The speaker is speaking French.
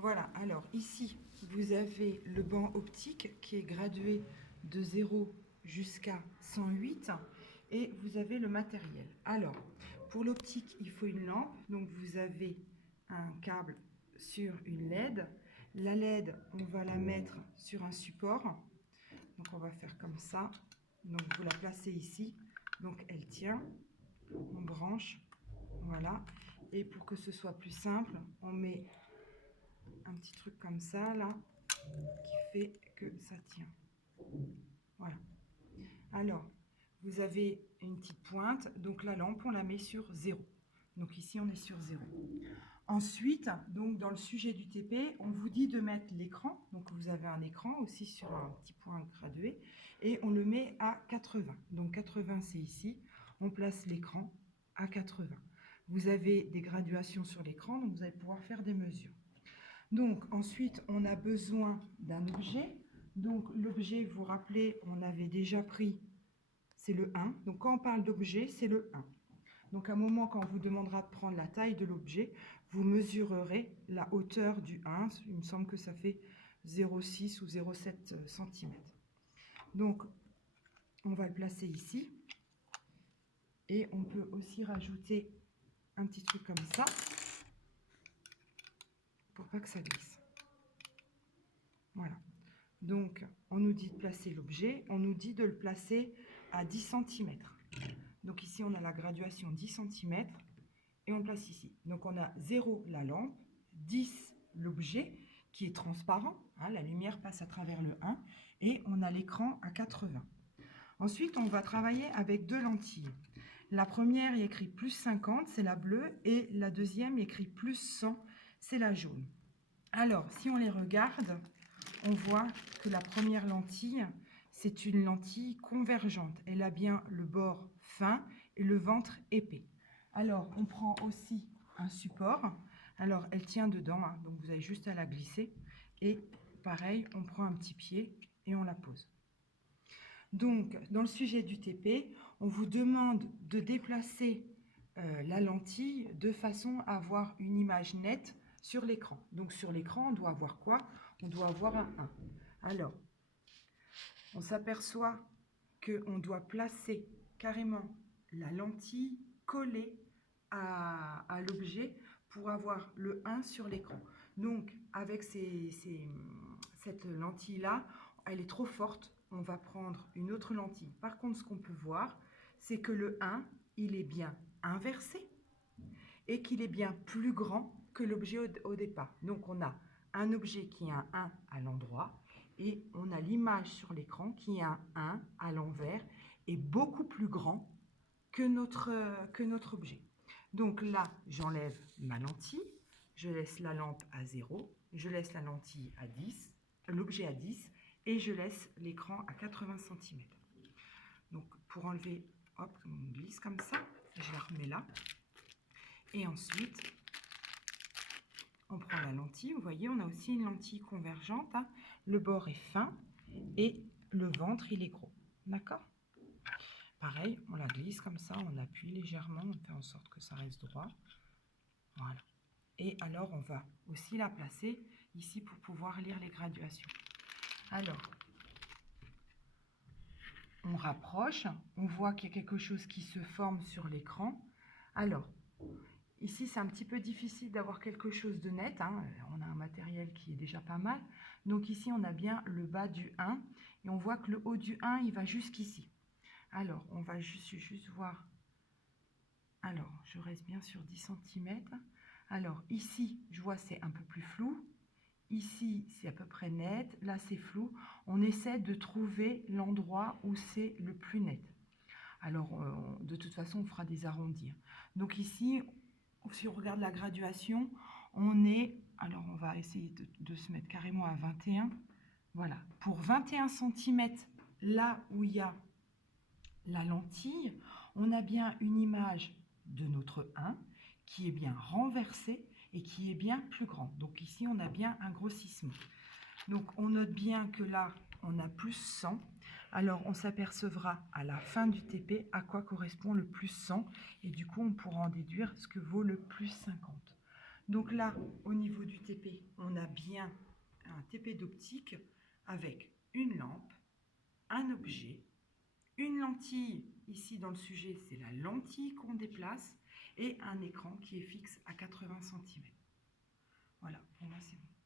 Voilà, alors ici, vous avez le banc optique qui est gradué de 0 jusqu'à 108 et vous avez le matériel. Alors, pour l'optique, il faut une lampe. Donc, vous avez un câble sur une LED. La LED, on va la mettre sur un support. Donc, on va faire comme ça. Donc, vous la placez ici. Donc, elle tient. On branche. Voilà. Et pour que ce soit plus simple, on met un petit truc comme ça là qui fait que ça tient. Voilà. Alors, vous avez une petite pointe, donc la lampe on la met sur 0. Donc ici on est sur 0. Ensuite, donc dans le sujet du TP, on vous dit de mettre l'écran. Donc vous avez un écran aussi sur un petit point gradué et on le met à 80. Donc 80 c'est ici. On place l'écran à 80. Vous avez des graduations sur l'écran, donc vous allez pouvoir faire des mesures. Donc ensuite, on a besoin d'un objet. Donc l'objet, vous vous rappelez, on avait déjà pris, c'est le 1. Donc quand on parle d'objet, c'est le 1. Donc à un moment, quand on vous demandera de prendre la taille de l'objet, vous mesurerez la hauteur du 1. Il me semble que ça fait 0,6 ou 0,7 cm. Donc on va le placer ici. Et on peut aussi rajouter un petit truc comme ça pour pas que ça glisse. Voilà. Donc, on nous dit de placer l'objet, on nous dit de le placer à 10 cm. Donc ici, on a la graduation 10 cm et on le place ici. Donc on a 0 la lampe, 10 l'objet qui est transparent, hein, la lumière passe à travers le 1 et on a l'écran à 80. Ensuite, on va travailler avec deux lentilles. La première, il y a écrit plus 50, c'est la bleue, et la deuxième, il y a écrit plus 100, c'est la jaune. Alors, si on les regarde, on voit que la première lentille, c'est une lentille convergente. Elle a bien le bord fin et le ventre épais. Alors, on prend aussi un support. Alors, elle tient dedans, hein, donc vous avez juste à la glisser. Et pareil, on prend un petit pied et on la pose. Donc, dans le sujet du TP, on vous demande de déplacer la lentille de façon à avoir une image nette sur l'écran. Donc, sur l'écran, on doit avoir quoi? On doit avoir un 1. Alors, on s'aperçoit qu'on doit placer carrément la lentille collée à l'objet pour avoir le 1 sur l'écran. Donc, avec cette lentille-là, elle est trop forte. On va prendre une autre lentille. Par contre, ce qu'on peut voir, c'est que le 1, il est bien inversé et qu'il est bien plus grand que l'objet au départ. Donc, on a un objet qui a un 1 à l'endroit et on a l'image sur l'écran qui a un 1 à l'envers et beaucoup plus grand que notre objet. Donc là, j'enlève ma lentille, je laisse la lampe à 0, je laisse la lentille à 10, l'objet à 10 et je laisse l'écran à 80 cm. Donc pour enlever, hop, on glisse comme ça, je la remets là. Et ensuite, on prend la lentille, vous voyez, on a aussi une lentille convergente, hein. Le bord est fin et le ventre, il est gros. D'accord? Pareil, on la glisse comme ça, on appuie légèrement, on fait en sorte que ça reste droit. Voilà. Et alors, on va aussi la placer ici pour pouvoir lire les graduations. Alors, on rapproche, on voit qu'il y a quelque chose qui se forme sur l'écran. Alors, ici, c'est un petit peu difficile d'avoir quelque chose de net, hein. On a un matériel qui est déjà pas mal. Donc ici, on a bien le bas du 1 et on voit que le haut du 1, il va jusqu'ici. Alors, on va juste voir. Alors, je reste bien sur 10 cm. Alors, ici, je vois c'est un peu plus flou. Ici, c'est à peu près net. Là, c'est flou. On essaie de trouver l'endroit où c'est le plus net. Alors, de toute façon, on fera des arrondis. Donc ici, si on regarde la graduation, on est... Alors, on va essayer de se mettre carrément à 21. Voilà. Pour 21 cm, là où il y a la lentille, on a bien une image de notre 1 qui est bien renversée et qui est bien plus grand. Donc ici, on a bien un grossissement. Donc on note bien que là, on a plus 100. Alors on s'apercevra à la fin du TP à quoi correspond le plus 100 et du coup, on pourra en déduire ce que vaut le plus 50. Donc là, au niveau du TP, on a bien un TP d'optique avec une lampe, un objet, une lentille. Ici, dans le sujet, c'est la lentille qu'on déplace et un écran qui est fixe à 80 cm. Voilà, pour moi, c'est bon.